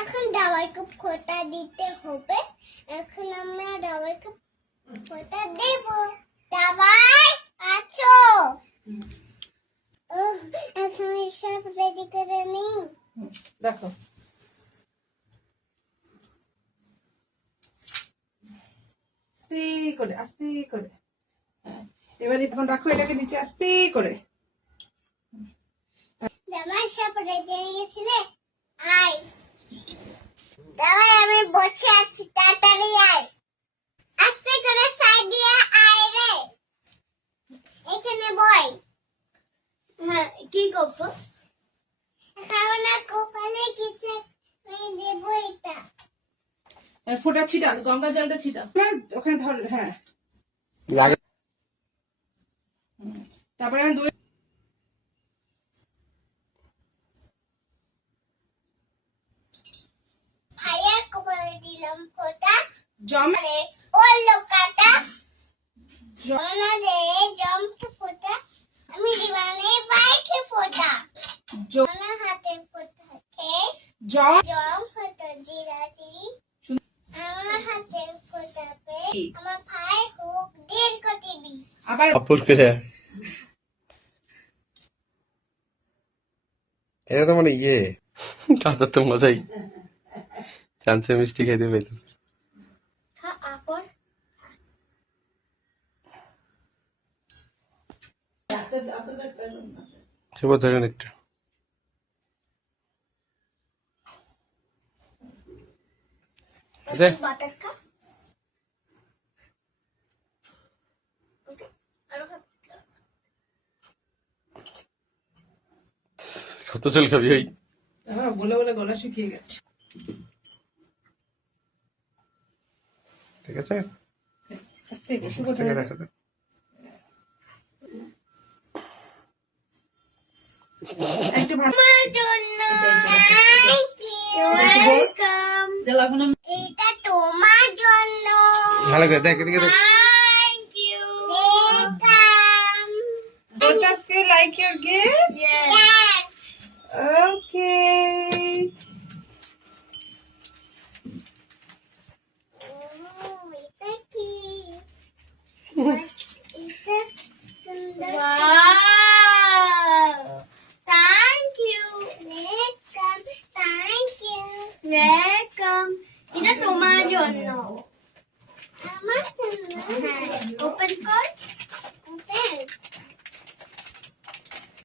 এখন দাওয়াইকে ফোঁটা দিতে হবে। এখন আমরা দাওয়াইকে ফোঁটা দেব। দাওয়াই আছো? এখন সব রেডি করে নি। দেখো আস্তে করে আস্তে করে। এবার এখন রাখো এটাকে নিচে আস্তে করে। দাওয়াই সব রেডি হয়ে গেছিলে? আয় দাওয়াই, আমি বসে আছি, তাড়াতাড়ি আয়। আস্তে করে সাইড দিয়ে আয় রে। এখানে বই। হ্যাঁ, কি করবো? এখন আর কপালে কিছু আমি দেবো এটা। ফোঁটা ছিটান, গঙ্গা জলটা ছিটান। ওখানে ধর। হ্যাঁ, তারপরে আমি দুই ভাইয়ার কপালে দিলাম ফোঁটা। জমে ওর লোকাটা জমা দে, জমকে ফোঁটা। আমি দিবানে বাইকে ফোঁটা। আমার হাতে ফোঁটা জম জম হতো জিরা জিরি। আমার হাতে ফোঁটা পে আমার ভাই হোক 1.5 কোটি। আবার অপর করে এটা তো মানে দাদা তো মজাই চান্সে মিষ্টি খাইতে পাইতো। হ্যাঁ, আপর শুভ ধরেন একটু দে। বাটার কা। ওকে, আরো খা। কত চুল খাবি ওই হ্যাঁ, বলে বলে গলা শুকিয়ে গেছে। ঠিক আছে আস্তে করে শুভ ঠিক ধরে রাখো তো। একটু ভালো আমার জন্য থ্যাংক ইউ, ওয়েলকাম। দিলাম। এটা তোমার জন্য। ভালো করে দেখ এদিকে দেখ।